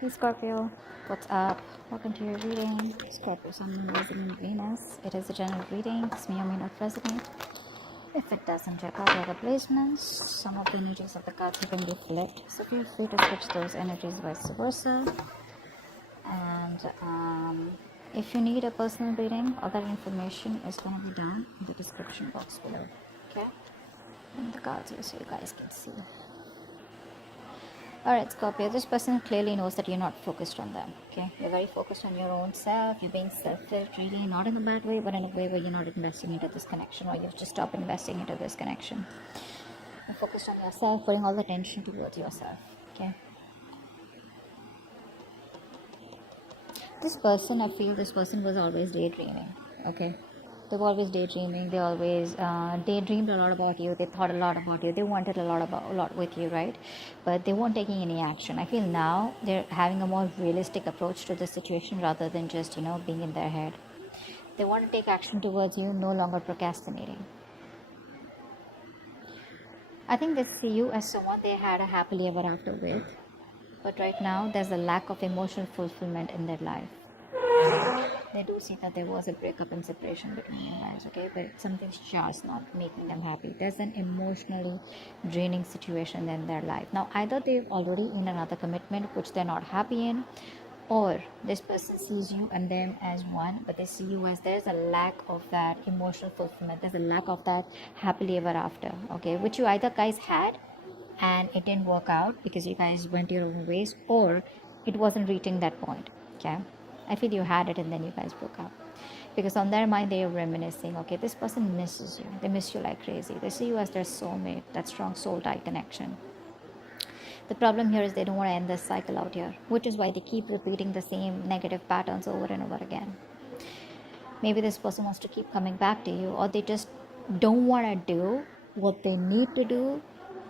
Hey Scorpio, what's up? Welcome to your reading. Scorpio, Sun, Moon, Rising, and Venus. It is a general reading. This may or may not resonate. If it doesn't, check out the other placements. Some of the energies of the cards can be flipped, so feel free to switch those energies vice versa. And if you need a personal reading, all that information is going to be down in the description box below. Okay? And the cards here so you guys can see. Alright, Scorpio, this person clearly knows that you're not focused on them, okay? You're very focused on your own self. You're being selfish, really, not in a bad way, but in a way where you're not investing into this connection, or you've just stopped investing into this connection. You're focused on yourself, putting all the attention towards yourself, okay? This person, I feel this person was always daydreaming, okay? They were always daydreaming. They always daydreamed a lot about you. They thought a lot about you. They wanted a lot with you, right? But they weren't taking any action. I feel now they're having a more realistic approach to the situation rather than just, being in their head. They want to take action towards you, no longer procrastinating. I think they see you as someone they had a happily ever after with. But right now, there's a lack of emotional fulfillment in their life. They do see that there was a breakup and separation between you guys, okay? But something's just not making them happy. There's an emotionally draining situation in their life. Now, either they've already in another commitment which they're not happy in, or this person sees you and them as one, but they see you as there's a lack of that emotional fulfillment. There's a lack of that happily ever after, okay? Which you either guys had and it didn't work out because you guys went your own ways, or it wasn't reaching that point, okay? I feel you had it and then you guys broke up. Because on their mind, they are reminiscing, okay, this person misses you. They miss you like crazy. They see you as their soulmate, that strong soul tie connection. The problem here is they don't want to end this cycle out here, which is why they keep repeating the same negative patterns over and over again. Maybe this person wants to keep coming back to you, or they just don't want to do what they need to do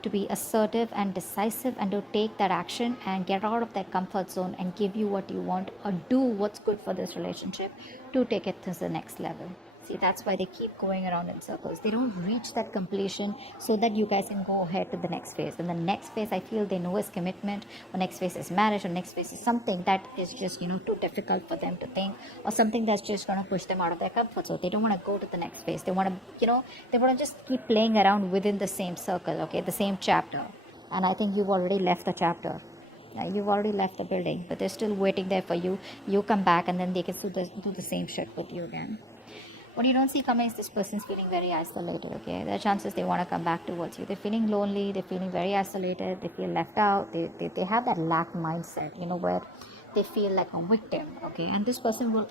to be assertive and decisive and to take that action and get out of that comfort zone and give you what you want or do what's good for this relationship to take it to the next level. See, that's why they keep going around in circles. They don't reach that completion so that you guys can go ahead to the next phase. And the next phase, I feel they know is commitment, or next phase is marriage, or next phase is something that is just, too difficult for them to think, or something that's just going to push them out of their comfort zone. They don't want to go to the next phase. They want to, they want to just keep playing around within the same circle, okay, the same chapter. And I think you've already left the chapter. You've already left the building, but they're still waiting there for you. You come back and then they can do the same shit with you again. What you don't see coming is this person's feeling very isolated, okay? There are chances they want to come back towards you. They're feeling lonely, they're feeling very isolated, they feel left out, they have that lack mindset, where they feel like a victim, okay? And this person will,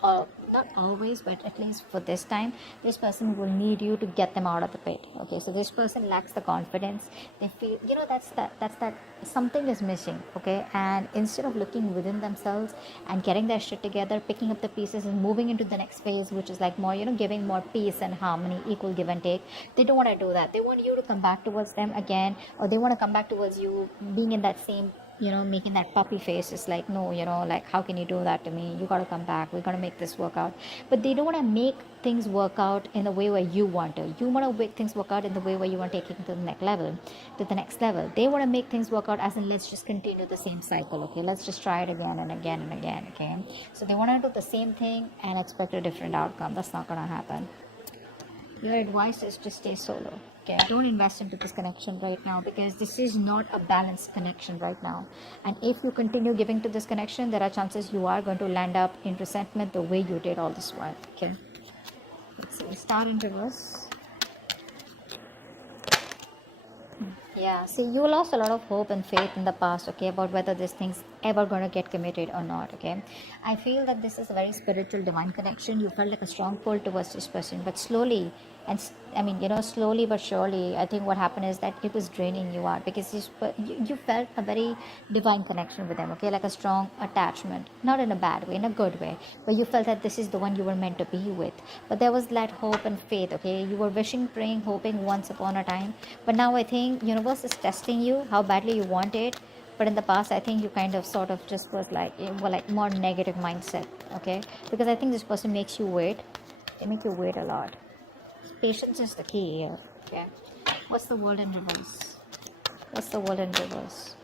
not always, but at least for this time, this person will need you to get them out of the pit, okay? So this person lacks the confidence. They feel, that's that something is missing, okay? And instead of looking within themselves and getting their shit together, picking up the pieces and moving into the next phase, which is like more, giving more peace and harmony, equal give and take, they don't want to do that. They want you to come back towards them again, or they want to come back towards you being in that same, making that puppy face. It's like, no, like, how can you do that to me? You got to come back. We're going to make this work out. But they don't want to make things work out in the way where you want to. You want to make things work out in the way where you want to take it to the next level. They want to make things work out as in, let's just continue the same cycle, okay? Let's just try it again and again and again, okay? So they want to do the same thing and expect a different outcome. That's not going to happen. Your advice is to stay solo, okay? Don't invest into this connection right now, because this is not a balanced connection right now. And if you continue giving to this connection, there are chances you are going to land up in resentment the way you did all this while, okay? Let's see, Star in reverse. Yeah, see, you lost a lot of hope and faith in the past, okay, about whether this thing's ever going to get committed or not, okay? I feel that this is a very spiritual, divine connection. You felt like a strong pull towards this person, but slowly, slowly but surely, I think what happened is that it was draining you out, because you felt a very divine connection with them, okay, like a strong attachment, not in a bad way, in a good way, but you felt that this is the one you were meant to be with. But there was that hope and faith, okay? You were wishing, praying, hoping once upon a time, but now I think universe is testing you, how badly you want it. But in the past, I think you kind of sort of just was like more negative mindset, okay? Because I think this person makes you wait. They make you wait a lot. Patience is the key here, okay? What's the world in reverse? What's the world in reverse?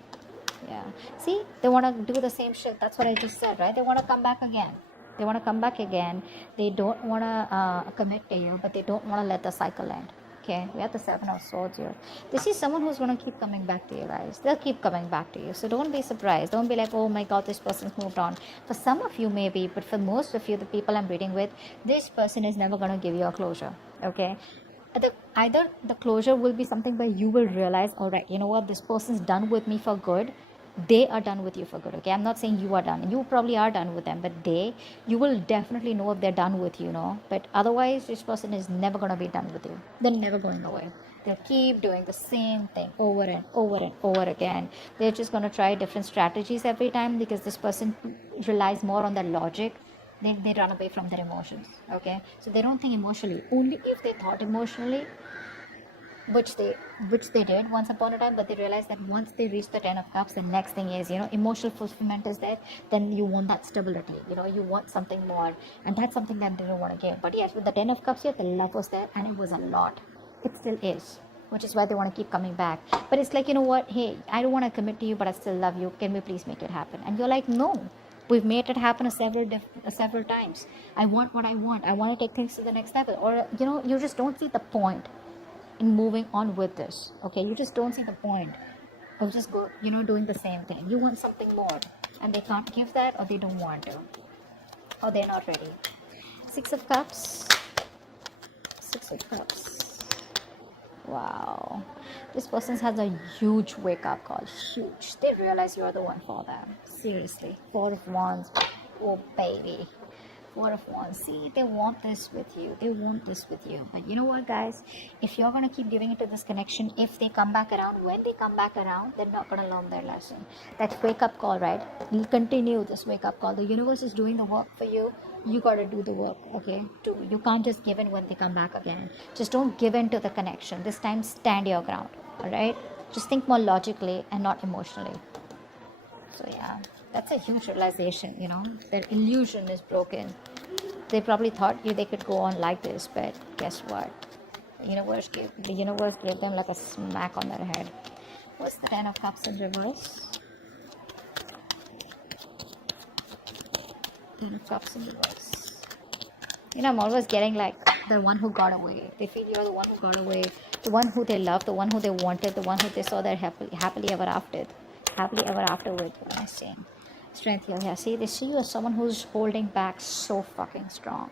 Yeah. See, they want to do the same shit. That's what I just said, right? They want to come back again. They want to come back again. They don't want to commit to you, but they don't want to let the cycle end. Okay, we have the Seven of Swords here. This is someone who's going to keep coming back to you guys. They'll keep coming back to you. So don't be surprised. Don't be like, oh my God, this person's moved on. For some of you, maybe, but for most of you, the people I'm reading with, this person is never going to give you a closure. Okay, either the closure will be something where you will realize, all right, you know what, this person's done with me for good. They are done with you for good. Okay, I'm not saying you are done. You probably are done with them, but you will definitely know if they're done with you, but otherwise this person is never going to be done with you. They're never going away. They'll keep doing the same thing over and over and over again. They're just going to try different strategies every time, because this person relies more on the logic. They run away from their emotions. Okay, so they don't think emotionally. Only if they thought emotionally, which they did once upon a time, but they realized that once they reach the 10 of cups, the next thing is, emotional fulfillment is there. Then you want that stability, you want something more, and that's something that they don't want to give. But yes, with the 10 of cups here, the love was there, and it was a lot. It still is, which is why they want to keep coming back. But it's like, you know what, hey, I don't want to commit to you, but I still love you. Can we please make it happen? And you're like, no, we've made it happen several times. I want what I want. I want to take things to the next level. Or you just don't see the point in moving on with this. Okay, you just don't see the point of just doing the same thing. You want something more, and they can't give that, or they don't want to, or they're not ready. 6 of cups. 6 of cups. Wow, this person has a huge wake-up call. Huge. They realize you're the one for them. Seriously. 4 of Wands. Oh baby, 4 of Wands. See, they want this with you. They want this with you. But you know what, guys? If you're going to keep giving it to this connection, if they come back around, when they come back around, they're not going to learn their lesson. That wake-up call, right? You continue this wake-up call. The universe is doing the work for you. You got to do the work, okay? Too. You can't just give in when they come back again. Just don't give in to the connection. This time, stand your ground, all right? Just think more logically and not emotionally. So yeah, that's a huge realization, their illusion is broken. They probably thought they could go on like this, but guess what? The universe gave them like a smack on their head. What's the 10 of cups in reverse? 10 of cups in reverse. I'm always getting like the one who got away. They feel you're the one who got away, the one who they loved, the one who they wanted, the one who they saw their happily ever after with. What am I saying? Strength here. Yeah, see, they see you as someone who's holding back so fucking strong.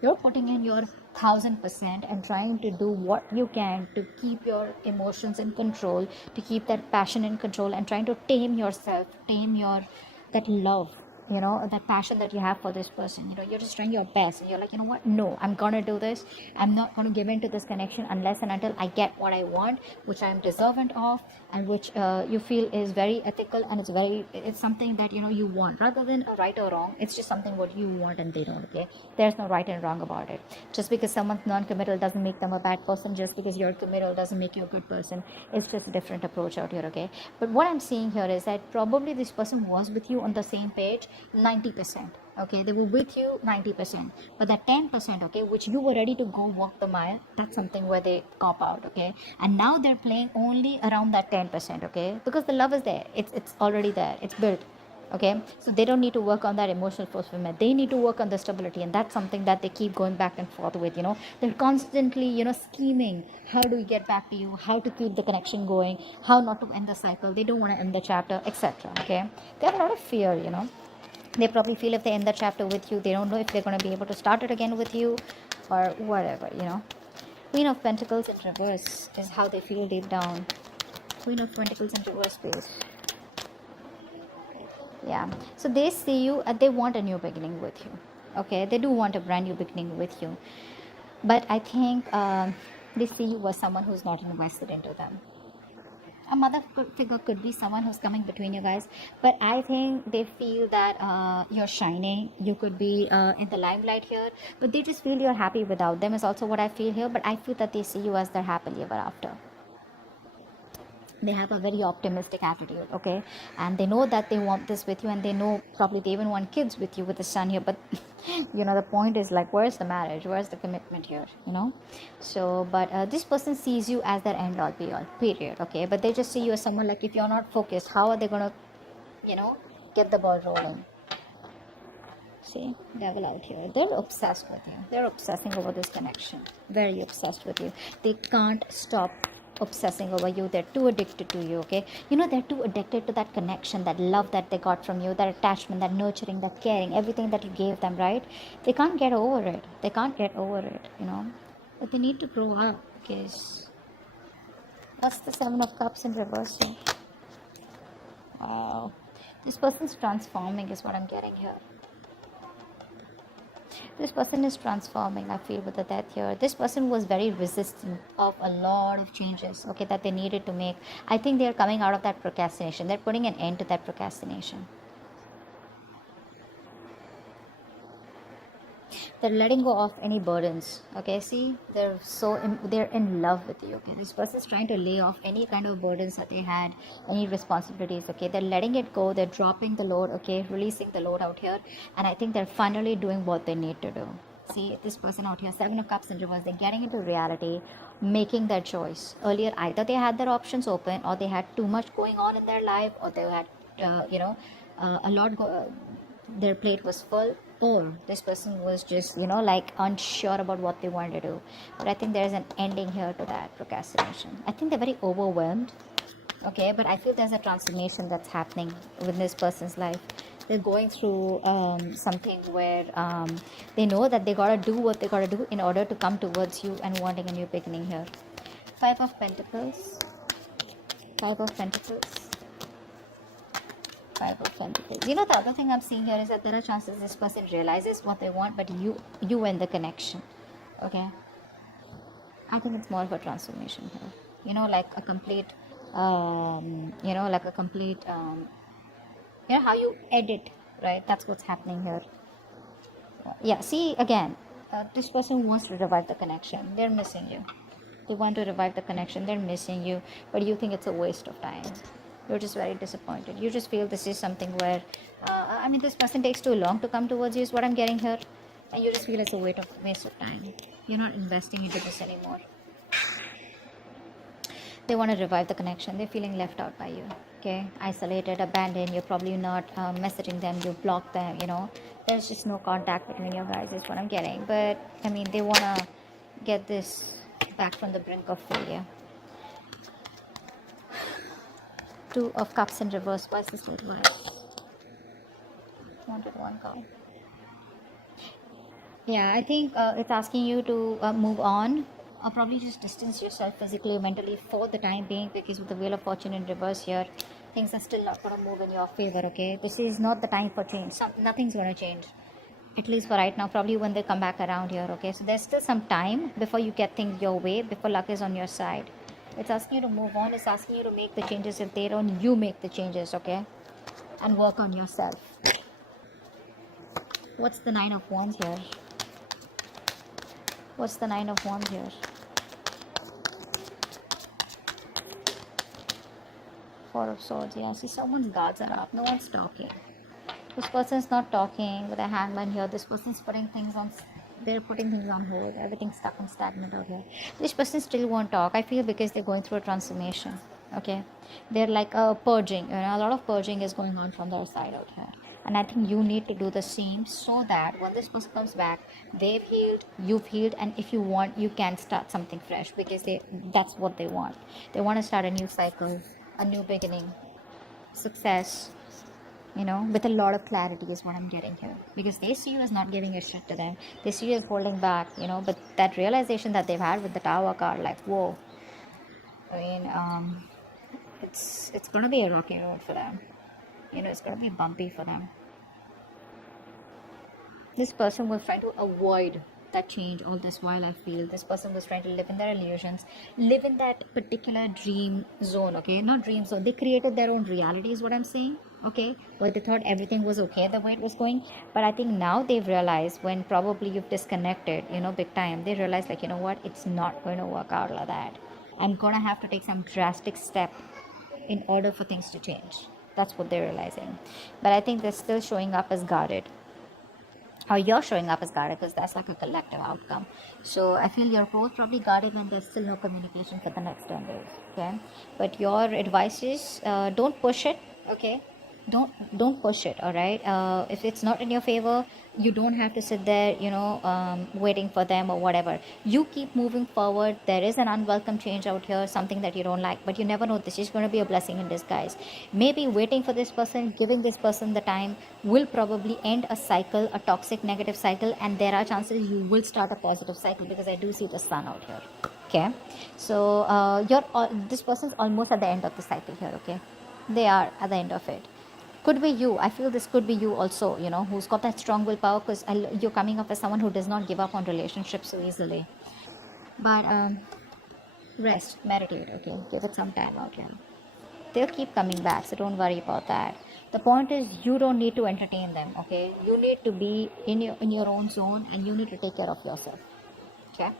You're putting in your 1000% and trying to do what you can to keep your emotions in control, to keep that passion in control, and trying to tame yourself, that love, that passion that you have for this person. You're just trying your best, and you're like, you know what, no, I'm gonna do this. I'm not gonna give in to this connection unless and until I get what I want, which I'm deserving of, and which you feel is very ethical, and it's something that you want, rather than a right or wrong. It's just something what you want, and they don't. Okay, there's no right and wrong about it. Just because someone's non-committal doesn't make them a bad person. Just because you're committal doesn't make you a good person. It's just a different approach out here. Okay, but what I'm seeing here is that probably this person was with you on the same page 90%. Okay, they were with you 90%, but that 10%, okay, which you were ready to go walk the mile, that's something where they cop out. Okay, and now they're playing only around that 10%. Okay, because the love is there, it's already there, it's built. Okay, so they don't need to work on that emotional fulfillment. They need to work on the stability, and that's something that they keep going back and forth with. They're constantly scheming how do we get back to you, how to keep the connection going, how not to end the cycle. They don't want to end the chapter, etc. Okay, they have a lot of fear. They probably feel if they end the chapter with you, they don't know if they're going to be able to start it again with you, or whatever. Queen of Pentacles in reverse is how they feel deep down. Queen of Pentacles in reverse, please. Yeah, so they see you, they want a new beginning with you. Okay, they do want a brand new beginning with you, but I think they see you as someone who's not invested into them. A mother figure could be someone who's coming between you guys, but I think they feel that you're shining. You could be in the limelight here, but they just feel you're happy without them is also what I feel here. But I feel that they see you as their happily ever after. They have a very optimistic attitude, okay, and they know that they want this with you, and they know probably they even want kids with you, with the sun here. But the point is, like, where's the marriage, where's the commitment here, so but this person sees you as their end all be all, period, okay, but they just see you as someone, like, if you're not focused, how are they gonna get the ball rolling? See, devil out here. They're obsessed with you. They're obsessing over this connection. Very obsessed with you. They can't stop obsessing over you. They're too addicted to you, okay? They're too addicted to that connection, that love that they got from you, that attachment, that nurturing, that caring, everything that you gave them, right? They can't get over it. They can't get over it, But they need to grow up, because what's the Seven of Cups in reverse here? Wow. This person's transforming is what I'm getting here. This person is transforming, I feel, with the death here. This person was very resistant of a lot of changes, okay, that they needed to make. I think they're coming out of that procrastination. They're putting an end to that procrastination. They're letting go of any burdens, okay? See, they're in love with you, okay? This person is trying to lay off any kind of burdens that they had, any responsibilities, okay? They're letting it go. They're dropping the load, okay? Releasing the load out here, and I think they're finally doing what they need to do. See, this person out here, Seven of Cups in reverse, they're getting into reality, making their choice. Earlier, either they had their options open, or they had too much going on in their life, or they had a lot their plate was full, or this person was just like unsure about what they wanted to do. But I think there's an ending here to that procrastination. I think they're very overwhelmed, okay, but I feel there's a transformation that's happening with this person's life. They're going through something where they know that they gotta do what they gotta do in order to come towards you and wanting a new beginning here. Five of Pentacles. Five of Pentacles. Five of Pentacles. The other thing I'm seeing here is that there are chances this person realizes what they want, but you end the connection, okay? I think it's more of a transformation here. Like a complete, how you edit, right? That's what's happening here. Yeah, see, again, this person wants to revive the connection. They're missing you. They want to revive the connection. They're missing you, but you think it's a waste of time. You're just very disappointed. You just feel this is something where, this person takes too long to come towards you is what I'm getting here. And you just feel it's a waste of time. You're not investing into this anymore. They want to revive the connection. They're feeling left out by you. Okay? Isolated, abandoned. You're probably not messaging them. You block them, There's just no contact between you guys is what I'm getting. But, they want to get this back from the brink of failure. Two of Cups in reverse. Why is this like twice? Wanted one card. Yeah, I think it's asking you to move on, or probably just distance yourself physically or mentally for the time being, because with the Wheel of Fortune in reverse here, things are still not going to move in your favor, okay? This is not the time for change. Nothing's going to change, at least for right now. Probably when they come back around here, okay? So there's still some time before you get things your way, before luck is on your side. It's asking you to move on. It's asking you to make the changes. If they don't, you make the changes, okay? And work on yourself. What's the Nine of Wands here? What's the Nine of Wands here? Four of Swords. Yeah, see, someone's guards are up. No one's talking. This person's not talking with a hangman here. This person's putting things on... They're putting things on hold. Everything's stuck and stagnant out here. This person still won't talk, I feel, because they're going through a transformation. Okay? They're like purging. A lot of purging is going on from their side out here. And I think you need to do the same, so that when this person comes back, they've healed, you've healed, and if you want, you can start something fresh, because that's what they want. They want to start a new cycle, a new beginning, success, with a lot of clarity is what I'm getting here. Because they see you as not giving a shit to them. They see you as holding back, but that realization that they've had with the Tower card, like, whoa. It's going to be a rocky road for them. It's going to be bumpy for them. This person was trying to avoid that change all this while. I feel this person was trying to live in their illusions, live in that particular dream zone, okay? Not dream zone. They created their own reality is what I'm saying. Okay, well, they thought everything was okay the way it was going, but I think now they've realized, when probably you've disconnected, big time, they realize, like, what, it's not going to work out like that. I'm gonna have to take some drastic step in order for things to change. That's what they're realizing. But I think they're still showing up as guarded, or you're showing up as guarded, because that's like a collective outcome. So I feel you're both probably guarded when there's still no communication for the next 10 days. Okay, but your advice is, don't push it. Okay, don't push it. All right, if it's not in your favor, you don't have to sit there, waiting for them or whatever. You keep moving forward. There is an unwelcome change out here, something that you don't like, but you never know, this is going to be a blessing in disguise. Maybe waiting for this person, giving this person the time, will probably end a cycle, a toxic negative cycle, and there are chances you will start a positive cycle, because I do see the sun out here. Okay, so this person's almost at the end of the cycle here. Okay, they are at the end of it. Could be you. I feel this could be you also, who's got that strong willpower, because you're coming up as someone who does not give up on relationships so easily. But rest, meditate. Okay, give it some time out here. They'll keep coming back, so don't worry about that. The point is, you don't need to entertain them. Okay, you need to be in your own zone, and you need to take care of yourself. Okay,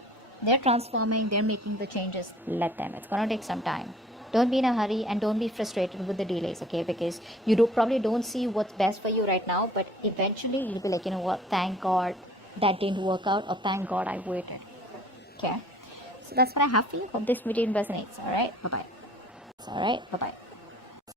they're transforming, they're making the changes. Let them. It's gonna take some time. Don't be in a hurry, and don't be frustrated with the delays. Okay, because you probably don't see what's best for you right now, but eventually you'll be like, you know what, thank God that didn't work out, or thank God I waited. Okay, so that's what I have for you. Hope this video resonates. All right, bye bye.